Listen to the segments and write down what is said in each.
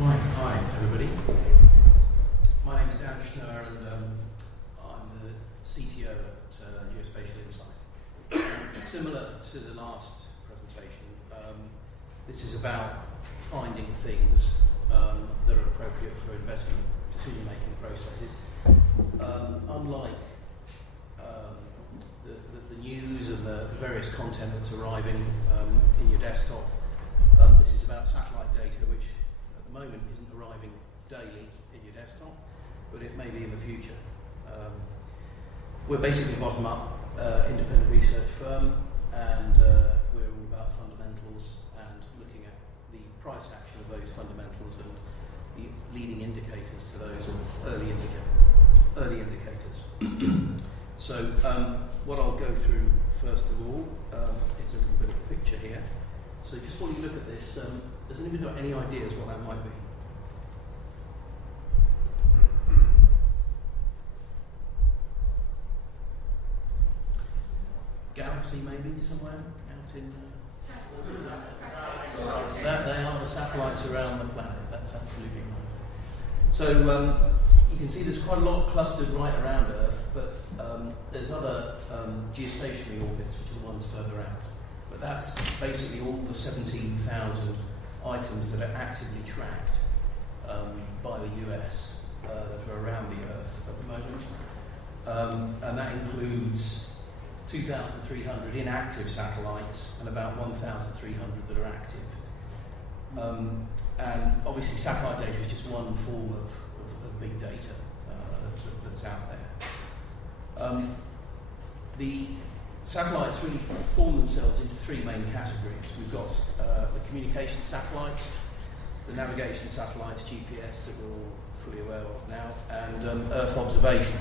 Right, hi everybody. My name is Dan Schnur and I'm the CTO at Geospatial Insight. Similar to the last presentation, this is about finding things that are appropriate for investment decision-making processes. Unlike the news and the various content that's arriving in your desktop, this is about satellite data which at the moment isn't arriving daily in your desktop, but it may be in the future. We're basically a bottom-up independent research firm, and we're all about fundamentals and looking at the price action of those fundamentals and the leading indicators to those, or early indicators. So what I'll go through first of all is a little bit of a picture here. So just while you look at this, has anybody got any ideas what that might be? Galaxy maybe somewhere out in... that they are the satellites around the planet, that's absolutely right. So you can see there's quite a lot clustered right around Earth, but there's other geostationary orbits which are the ones further out. But that's basically all the 17,000 items that are actively tracked by the US that are around the Earth at the moment. And that includes 2,300 inactive satellites and about 1,300 that are active. And obviously satellite data is just one form of big data that's out there. The satellites really form themselves into three main categories. We've got the communication satellites, the navigation satellites, GPS, that we're all fully aware of now, and Earth observation.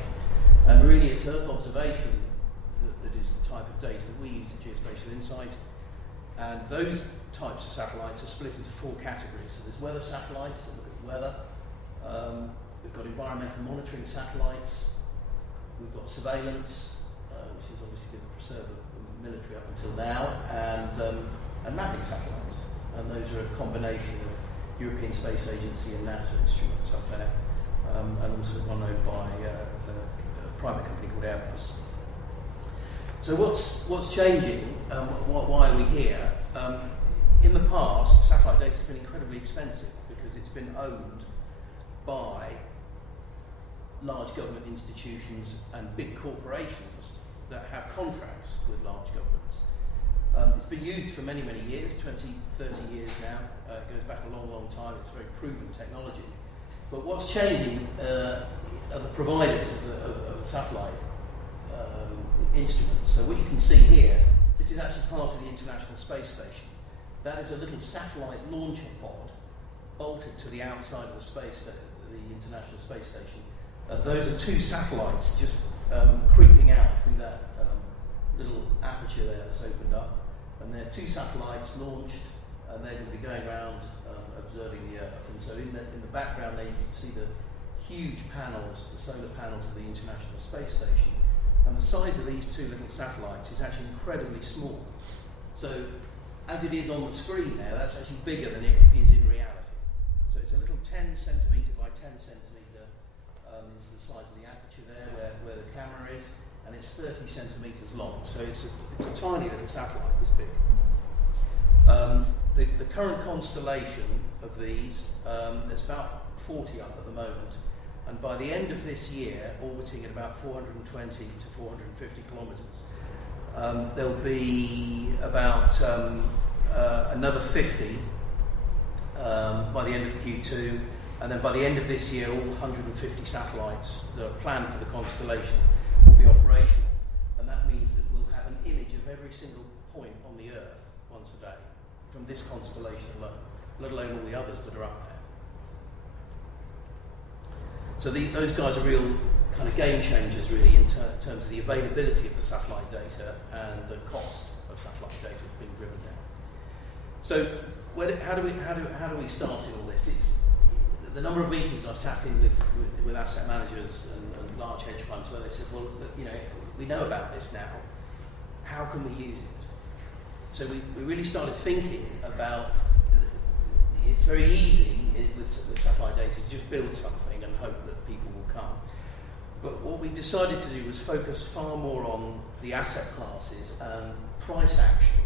And really it's Earth observation that is the type of data that we use at Geospatial Insight. And those types of satellites are split into four categories. So there's weather satellites that look at the weather. We've got environmental monitoring satellites. We've got surveillance, which has obviously been the preserve of the military up until now, and mapping satellites. And those are a combination of European Space Agency and NASA instruments up there, and also one owned by a private company called Airbus. So what's changing? Why are we here? In the past, satellite data has been incredibly expensive because it's been owned by large government institutions and big corporations that have contracts with large governments. It's been used for many, many years, 20, 30 years now. It goes back a long, long time. It's very proven technology. But what's changing are the providers of the satellite instruments. So what you can see here, this is actually part of the International Space Station. That is a little satellite launcher pod bolted to the outside of the International Space Station. Those are two satellites just creeping out through that little aperture there that's opened up. And they're two satellites launched, and they're going to be going around observing the Earth. And so in the background there you can see the huge panels, the solar panels of the International Space Station. And the size of these two little satellites is actually incredibly small. So as it is on the screen there, that's actually bigger than it is in reality. So it's a little 10 centimetre by 10 centimetre. It's the size of the aperture there where the camera is, and it's 30 centimetres long. So it's a tiny little satellite this big. The current constellation of these, there's about 40 up at the moment. And by the end of this year, orbiting at about 420 to 450 kilometres, there'll be about another 50 by the end of Q2, and then by the end of this year, all 150 satellites that are planned for the constellation will be operational. And that means that we'll have an image of every single point on the Earth once a day from this constellation alone, let alone all the others that are up there. So those guys are real kind of game changers, really, in terms of the availability of the satellite data and the cost of satellite data being driven down. So how do we start in all this? It's the number of meetings I've sat in with asset managers and large hedge funds where they said, well, we know about this now. How can we use it? So we really started thinking about, it's very easy with satellite data to just build something and hope that people will come. But what we decided to do was focus far more on the asset classes and price action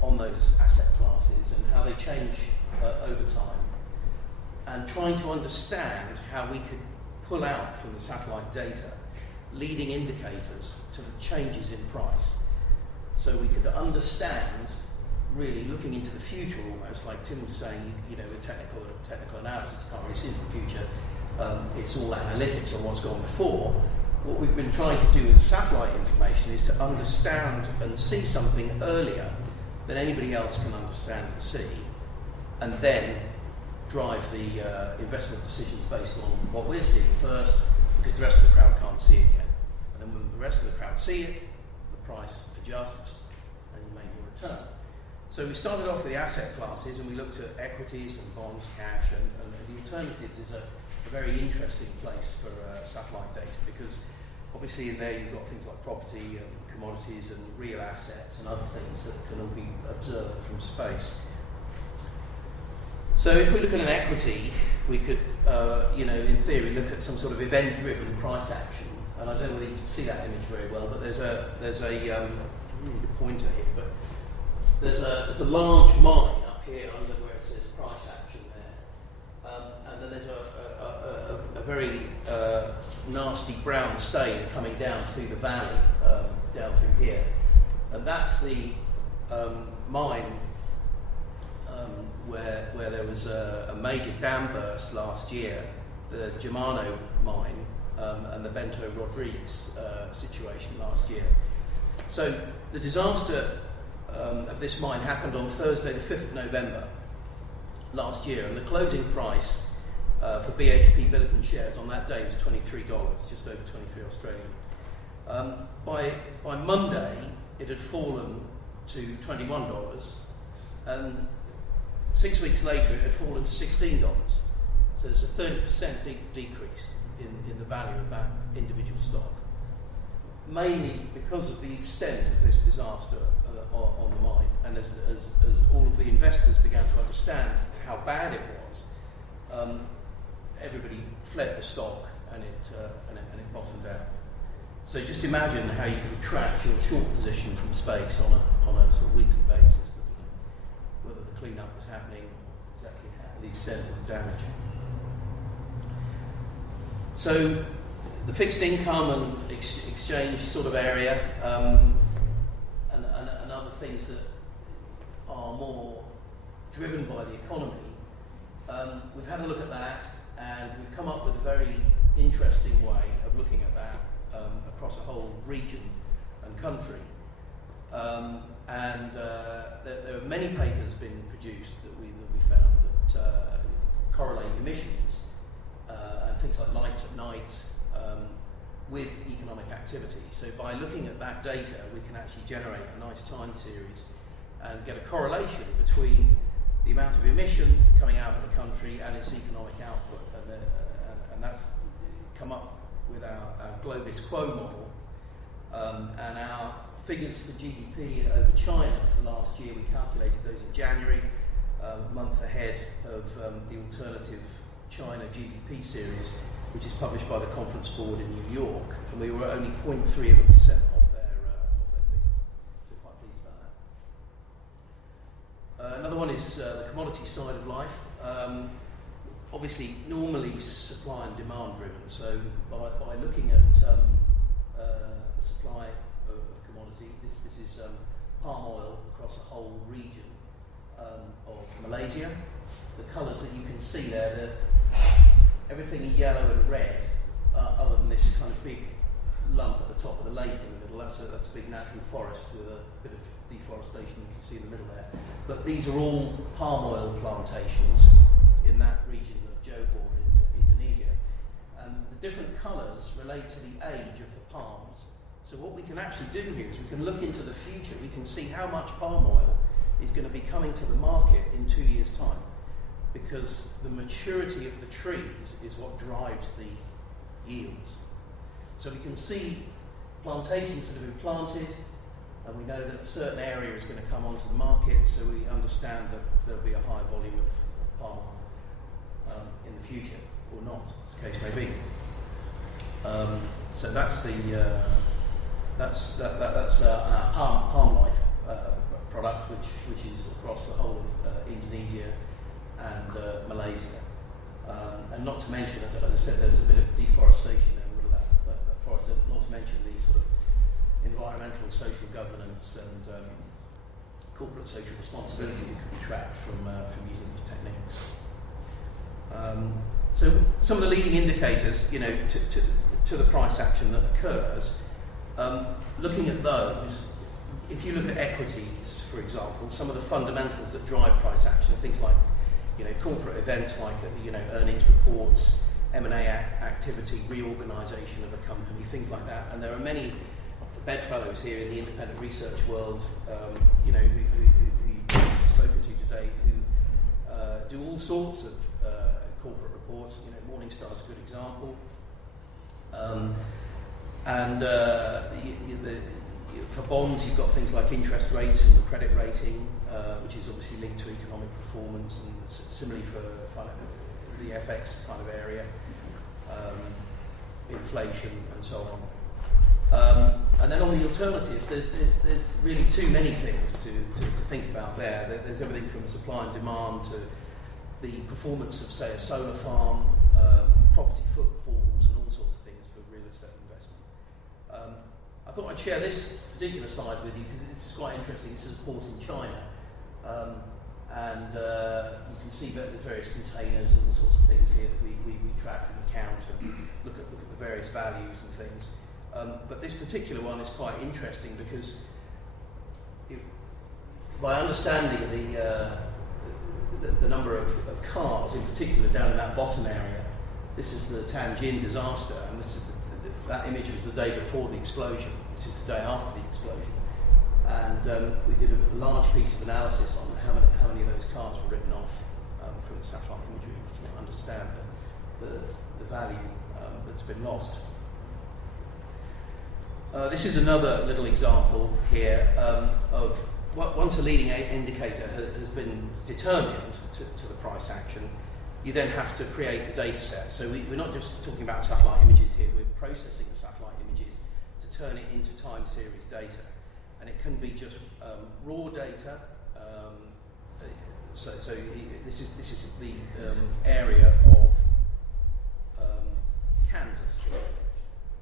on those asset classes and how they change over time, and trying to understand how we could pull out from the satellite data leading indicators to the changes in price, so we could understand, really looking into the future almost, like Tim was saying, with technical analysis, you can't really see into the future. It's all analytics on what's gone before. What we've been trying to do with satellite information is to understand and see something earlier than anybody else can understand and see, and then drive the investment decisions based on what we're seeing first, because the rest of the crowd can't see it yet. And then when the rest of the crowd see it, the price adjusts and you make your return. So we started off with the asset classes, and we looked at equities and bonds, cash, and the alternatives is a very interesting place for satellite data, because obviously in there you've got things like property and commodities and real assets and other things that can all be observed from space. So if we look at an equity, we could, in theory, look at some sort of event-driven price action. And I don't know whether you can see that image very well, but there's a really good pointer here, but there's a large mine up here under where it says price action there, and then there's a very nasty brown stain coming down through the valley, down through here, and that's the mine where there was a major dam burst last year, the Germano mine, and the Bento Rodrigues situation last year. So the disaster of this mine happened on Thursday the 5th of November last year, and the closing price for BHP Billiton shares on that day was $23, just over 23 Australian. By Monday it had fallen to $21, and 6 weeks later it had fallen to $16. So there's a 30% decrease in the value of that individual stock, mainly because of the extent of this disaster on the mine, and as all of the investors began to understand how bad it was, everybody fled the stock, and it bottomed out. So just imagine how you could track your short position from space on a sort of weekly basis, whether the cleanup was happening, exactly the extent of the damage. So the fixed income and exchange sort of area, and other things that are more driven by the economy, we've had a look at that, and we've come up with a very interesting way of looking at that across a whole region and country. There are many papers been produced that we found that correlate emissions and things like lights at night with economic activity. So by looking at that data, we can actually generate a nice time series and get a correlation between the amount of emission coming out of a country and its economic output, and that's come up with our Globis Quo model, and our figures for GDP over China for last year. We calculated those in January, a month ahead of the alternative China GDP series, which is published by the Conference Board in New York, and we were only 0.3% off their figures. So we're quite pleased about that. Another one is the commodity side of life. Obviously, normally supply and demand driven. So by looking at the supply of commodity, this is palm oil across a whole region of Malaysia. The colours that you can see there, everything in yellow and red, other than this kind of big lump at the top of the lake in the middle. That's a big natural forest with a bit of deforestation you can see in the middle there. But these are all palm oil plantations in that region of Johor in Indonesia. And the different colours relate to the age of the palms. So what we can actually do here is we can look into the future. We can see how much palm oil is going to be coming to the market in 2 years' time, because the maturity of the trees is what drives the yields. So we can see plantations that have been planted, and we know that a certain area is going to come onto the market, so we understand that there'll be a high volume of palm oil. in the future, or not, as the case may be. So that's our palm light product, which is across the whole of Indonesia and Malaysia. And not to mention, as I said, there's a bit of deforestation in the middle of that forest, not to mention the sort of environmental and social governance and corporate social responsibility that can be tracked from using these techniques. So some of the leading indicators, to the price action that occurs, looking at those, if you look at equities, for example, some of the fundamentals that drive price action are things like, corporate events like, earnings reports, M&A activity, reorganisation of a company, things like that. And there are many bedfellows here in the independent research world, who you've spoken to today, who do all sorts of corporate reports. Morningstar's a good example. For bonds, you've got things like interest rates and the credit rating, which is obviously linked to economic performance, and similarly for the FX kind of area, inflation and so on. And then on the alternatives, there's really too many things to think about there. There's everything from supply and demand to the performance of, say, a solar farm, property footfalls, and all sorts of things for real estate investment. I thought I'd share this particular slide with you because this is quite interesting. This is a port in China, and you can see that there's various containers and all sorts of things here that we track and count and look at the various values and things. But this particular one is quite interesting because by understanding the number of cars in particular down in that bottom area, this is the Tianjin disaster, and this is that image was the day before the explosion. This is the day after the explosion, and we did a large piece of analysis on how many of those cars were written off from the satellite imagery. We can understand the value that's been lost. This is another little example here of once a leading indicator has been determined to the price action, you then have to create the data set. So we're not just talking about satellite images here, we're processing the satellite images to turn it into time series data. And it can be just raw data. So this is the area of Kansas.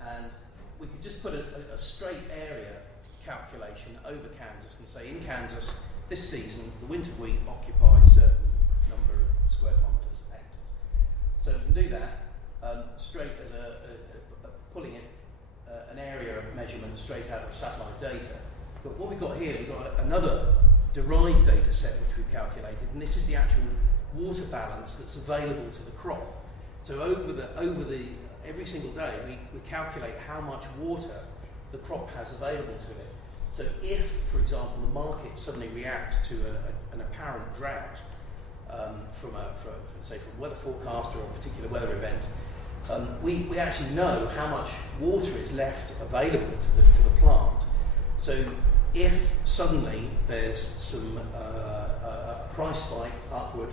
And we could just put a straight area calculation over Kansas and say in Kansas, this season, the winter wheat occupies a certain number of square kilometres, hectares. So we can do that straight as pulling it an area measurement straight out of the satellite data. But what we've got here, we've got another derived data set which we've calculated, and this is the actual water balance that's available to the crop. So every single day we calculate how much water the crop has available to it. So if, for example, the market suddenly reacts to an apparent drought from a weather forecast or a particular weather event, we actually know how much water is left available to the plant. So if suddenly there's some a price spike upward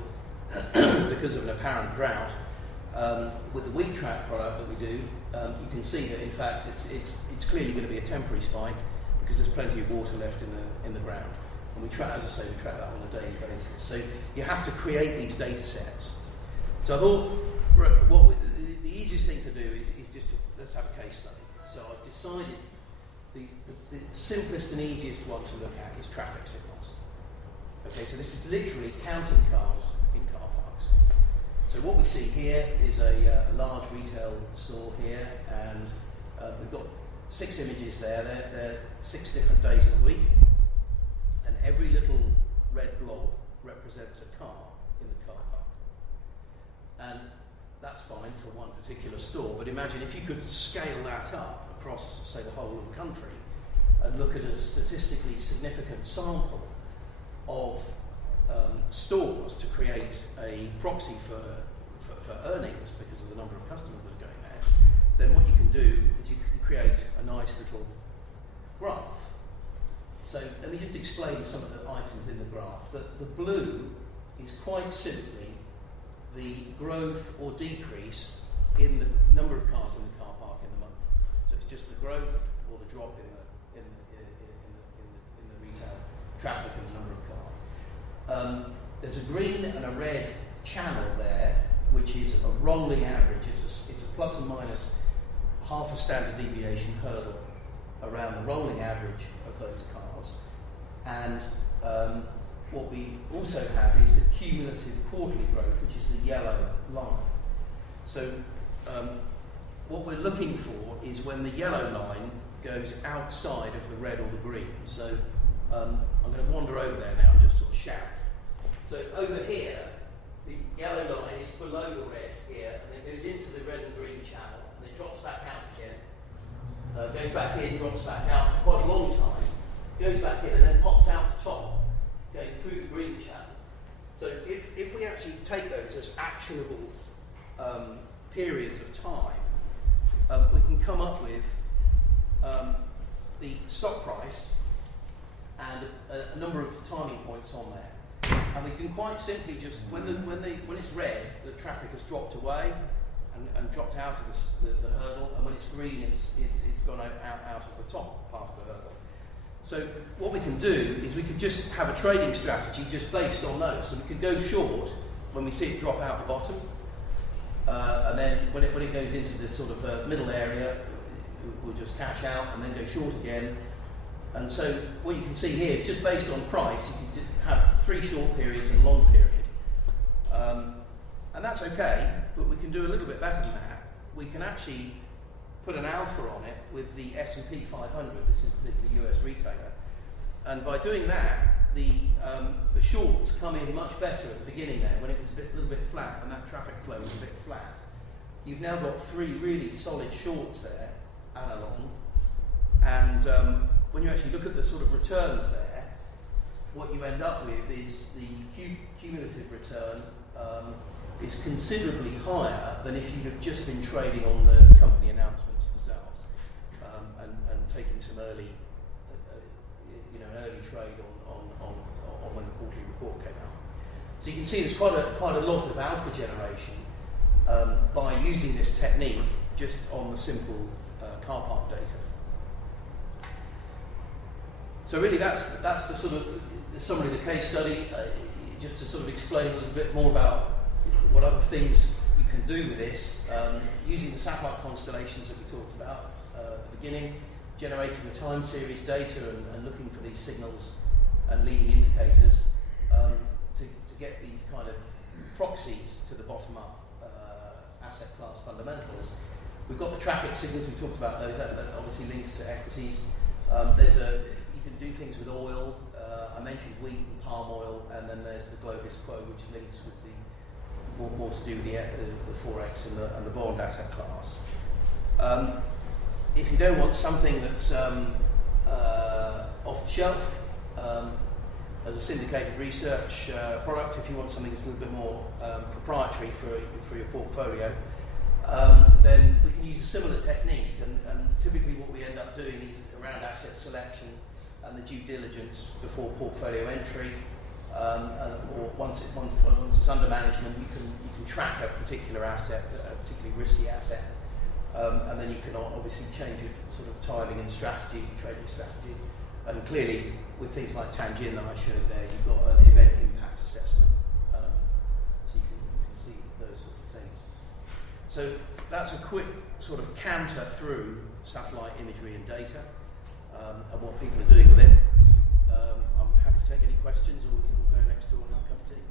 because of an apparent drought, with the wheat track product that we do, you can see that in fact it's clearly going to be a temporary spike because there's plenty of water left in the ground. And we track, as I say, we track that on a daily basis. So you have to create these data sets. So I thought the easiest thing to do is just let's have a case study. So I've decided the simplest and easiest one to look at is traffic signals. Okay, so this is literally counting cars in car parks. So what we see here is a large retail store here, and we've got 6 images there. They're 6 different days of the week, and every little red blob represents a car in the car park. And that's fine for one particular store, but imagine if you could scale that up across, say, the whole of the country and look at a statistically significant sample of stores to create a proxy for earnings because of the number of customers that are going there, then what you can do is you can create a nice little graph. So let me just explain some of the items in the graph. The blue is quite simply the growth or decrease in the number of cars in the car park in the month. So it's just the growth or the drop in the retail traffic and the number of cars. There's a green and a red channel there, which is a rolling average. It's a plus and minus half a standard deviation hurdle around the rolling average of those cars. And what we also have is the cumulative quarterly growth, which is the yellow line. So what we're looking for is when the yellow line goes outside of the red or the green. So I'm going to wander over there now and just sort of shout. So over here, the yellow line is below the red here, and it goes into the red and green channel, and it drops back out again. Goes back in, drops back out for quite a long time, goes back in, and then pops out the top, going through the green channel. So if we actually take those as actionable periods of time, we can come up with the stock price and a number of timing points on there. And we can quite simply just, when it's red, the traffic has dropped away and dropped out of the hurdle, and when it's green, it's gone out of the top part of the hurdle. So what we can do is we could just have a trading strategy just based on those. So we could go short when we see it drop out the bottom, and then when it goes into this sort of middle area, we'll just cash out and then go short again. And so what you can see here is just based on price, you can have 3 short periods and a long period. And that's okay, but we can do a little bit better than that. We can actually put an alpha on it with the S&P 500, this is a particularly US retailer. And by doing that, the shorts come in much better at the beginning there, when it was a little bit flat, and that traffic flow was a bit flat. You've now got 3 really solid shorts there, and a long. And when you actually look at the sort of returns there, what you end up with is the cumulative return is considerably higher than if you'd have just been trading on the company announcements themselves and taking some early, an early trade on when the quarterly report came out. So you can see there's quite a lot of alpha generation by using this technique just on the simple car park data. So really that's the sort of the summary of the case study, just to sort of explain a little bit more about what other things you can do with this, using the satellite constellations that we talked about at the beginning, generating the time series data and looking for these signals and leading indicators to get these kind of proxies to the bottom-up asset class fundamentals. We've got the traffic signals, we talked about those, that obviously links to equities. You can do things with oil, I mentioned wheat and palm oil, and then there's the Globis Quo, which links with the more to do with the Forex and the bond asset class. If you don't want something that's off the shelf as a syndicated research product, if you want something that's a little bit more proprietary for your portfolio, then we can use a similar technique, and typically what we end up doing is around asset selection and the due diligence before portfolio entry, or once it's under management, you can track a particular asset, a particularly risky asset, and then you can obviously change your sort of timing and strategy, trading strategy. And clearly, with things like Tangent that I showed there, you've got an event impact assessment, so you can see those sort of things. So that's a quick sort of canter through satellite imagery and data, and what people are doing with it. I'm happy to take any questions, or we can all go next door and have a cup of tea.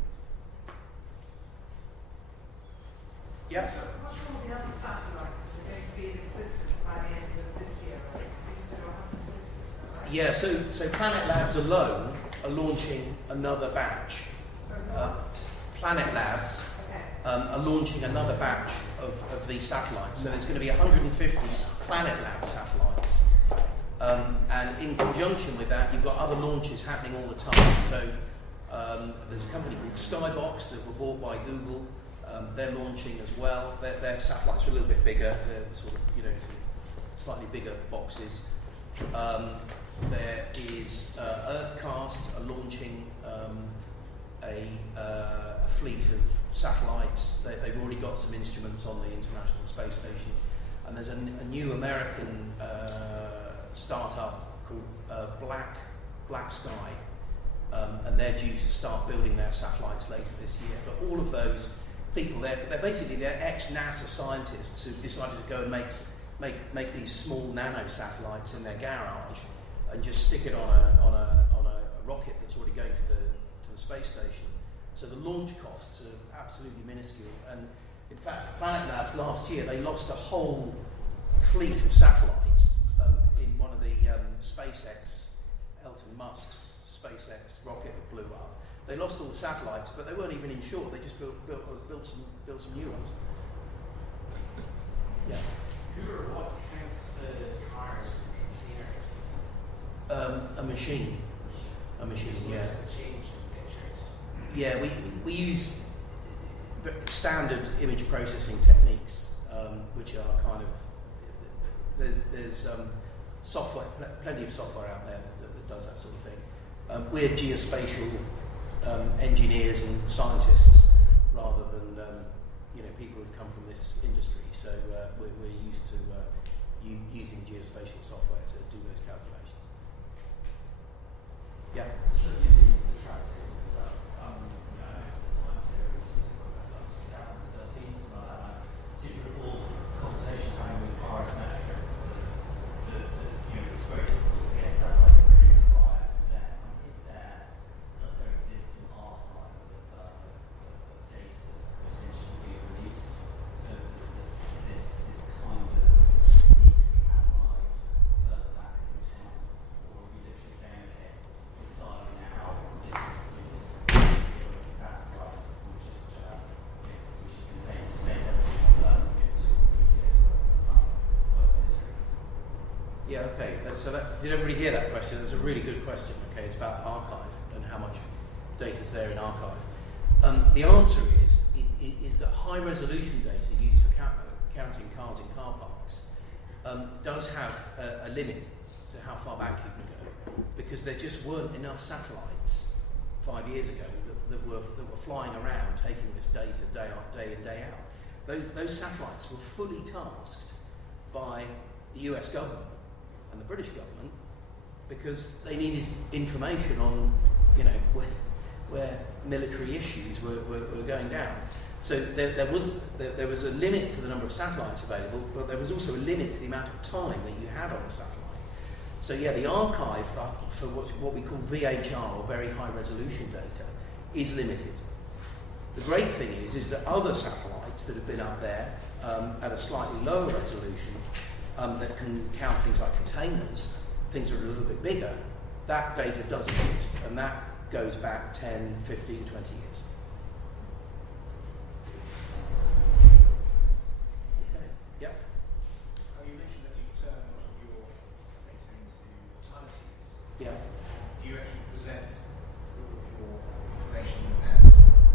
Yeah? What are all the other satellites that are going to be in existence by the end of this year? Yeah, so Planet Labs alone are launching another batch. Planet Labs are launching another batch of these satellites. So there's going to be 150 Planet Labs satellites. And in conjunction with that, you've got other launches happening all the time. So there's a company called Skybox that were bought by Google. They're launching as well. Their satellites are a little bit bigger. They're sort of, slightly bigger boxes. There is Earthcast are launching a fleet of satellites. They've already got some instruments on the International Space Station, and there's a new American startup called Black Sky, and they're due to start building their satellites later this year. But all of those people, they're basically ex-NASA scientists who've decided to go and make these small nano satellites in their garage and just stick it on a rocket that's already going to the space station. So the launch costs are absolutely minuscule. And in fact, Planet Labs last year, they lost a whole fleet of satellites in one of the SpaceX, Elon Musk's SpaceX rocket that blew up. They lost all the satellites, but they weren't even insured. They just built some new ones. Yeah. Who or what counts the cars and containers? A machine. A machine. Yeah. Change in pictures. Yeah, we use standard image processing techniques, which are kind of there's software, plenty of software out there that does that sort of thing. We're geospatial engineers and scientists rather than people who've come from this industry. So we're used to using geospatial software to do those calculations. Yeah. Show you the tracking stuff. I know it's the time series, that's like 2013, something like that. So if you recall conversations having with parametrics, that it's very difficult to get satellite imagery prior to then. Does there exist an archive of data that potentially be released so that this kind of need to be analysed further back in time? Or are we literally saying, okay, we're starting now, this is the satellite, we just contain space everything on that, 2 or 3 years worth of history? Yeah, okay. So did everybody hear that question? That's a really good question. Okay, it's about archive and how much data is there in archive. The answer is that high resolution data used for counting cars in car parks does have a limit to how far back you can go, because there just weren't enough satellites 5 years ago that were flying around taking this data day in, day out. Those satellites were fully tasked by the US government and the British government because they needed information on, where military issues were going down. So there was a limit to the number of satellites available, but there was also a limit to the amount of time that you had on the satellite. So yeah, the archive for what we call VHR, or very high resolution data, is limited. The great thing is that other satellites that have been up there at a slightly lower resolution that can count things like containers, things that are a little bit bigger, that data does exist, and that goes back 10, 15, 20 years. Okay, yeah? You mentioned that you turn a lot of your data into time series. Yeah. Do you actually present all of your information as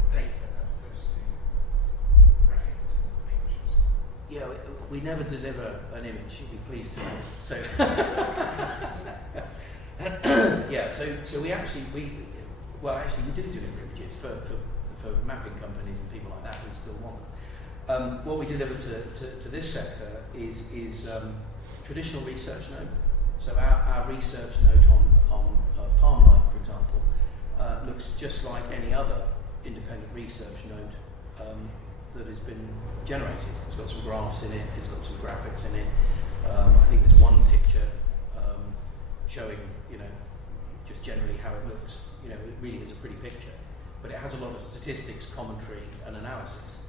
data as opposed to graphics and pictures? Yeah, we never deliver an image, you'll be pleased to know. So, yeah, so we do deliver images for mapping companies and people like that who still want them. What we deliver to this sector is traditional research note. So our research note on palm light, for example, looks just like any other independent research note that has been generated. It's got some graphs in it, it's got some graphics in it. I think there's one picture showing, just generally how it looks. It really is a pretty picture, but it has a lot of statistics, commentary, and analysis.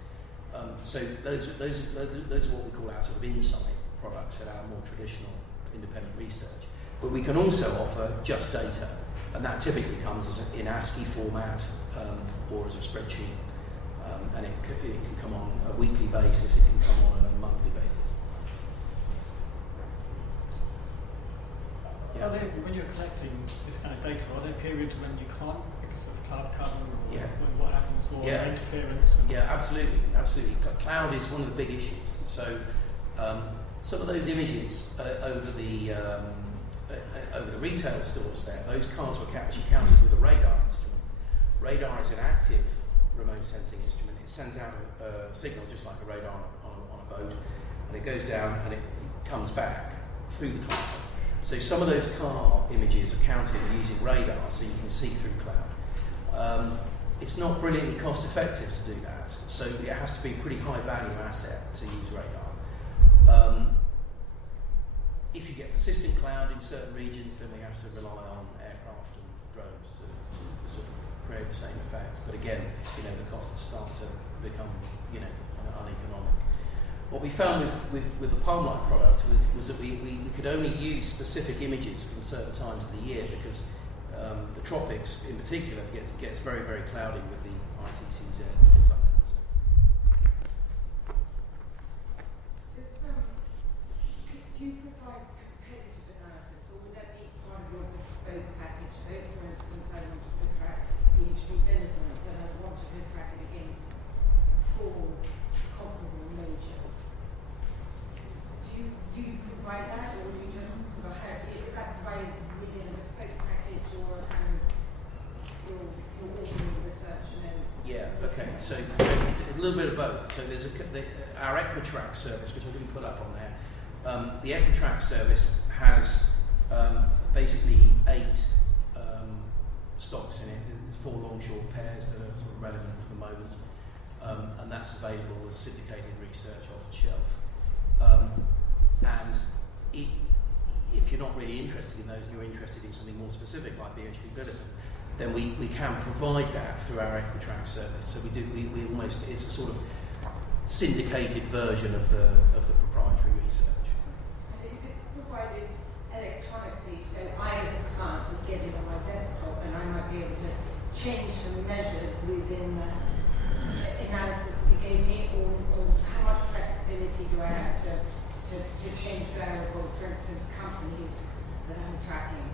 So those are what we call our sort of insight products at our more traditional independent research. But we can also offer just data, and that typically comes in ASCII format or as a spreadsheet. And it can come on a weekly basis, it can come on a monthly basis. Yeah. When you're collecting this kind of data, are there periods when you can't because of cloud cover or Yeah. what happens, or interference? Yeah, absolutely. Cloud is one of the big issues. So some of those images over the retail stores there, those cars were actually counted with a radar instrument. Radar is an active remote sensing instrument. It sends out a signal just like a radar on a boat, and it goes down and it comes back through the cloud. So some of those car images are counted using radar, so you can see through cloud. It's not brilliantly cost effective to do that, so it has to be a pretty high value asset to use radar. If you get persistent cloud in certain regions, then we have to rely on aircraft and drones to sort of create the same effect. But again, the costs start to become, uneconomic. What we found with the Palmlight product was that we could only use specific images from certain times of the year, because the tropics in particular gets very, very cloudy with the ITCZ and things like that. So. Do you provide competitive analysis, or would that be part of your bespoke package? So, for instance, I wanted to track BHP Benetton, then I wanted to track it against 4 comparable majors. Do you provide that, or do you just is that provided within a bespoke package, or your ordinary research? Yeah. Okay. So it's a little bit of both. So there's our Equitrack service, which I didn't put up on there. The Equitrack service has basically 8 stocks in it. There's 4 long-short pairs that are sort of relevant for the moment, and that's available as syndicated research off the shelf. And if you're not really interested in those, and you're interested in something more specific like BHP Billiton, then we can provide that through our Equitrack service. So we almost, it's a sort of syndicated version of the proprietary research. And is it provided electronically, so I as a client would get it on my desktop and I might be able to change some measures within that analysis that you gave me, or how much flexibility do I have to change variables, for instance, companies that I'm tracking?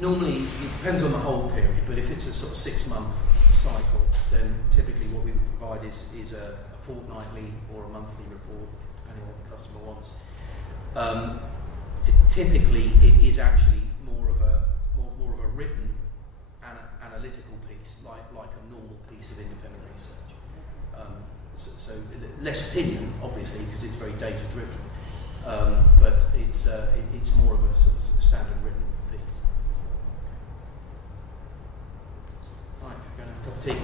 Normally, it depends on the whole period, but if it's a sort of 6-month cycle, then typically what we would provide is a fortnightly or a monthly report, depending on what the customer wants. Typically, it is actually more of a written analytical piece, like a normal piece of independent research. So less opinion, obviously, because it's very data driven, but it's more of a sort of standard written piece. Right, we're going to have a cup of tea.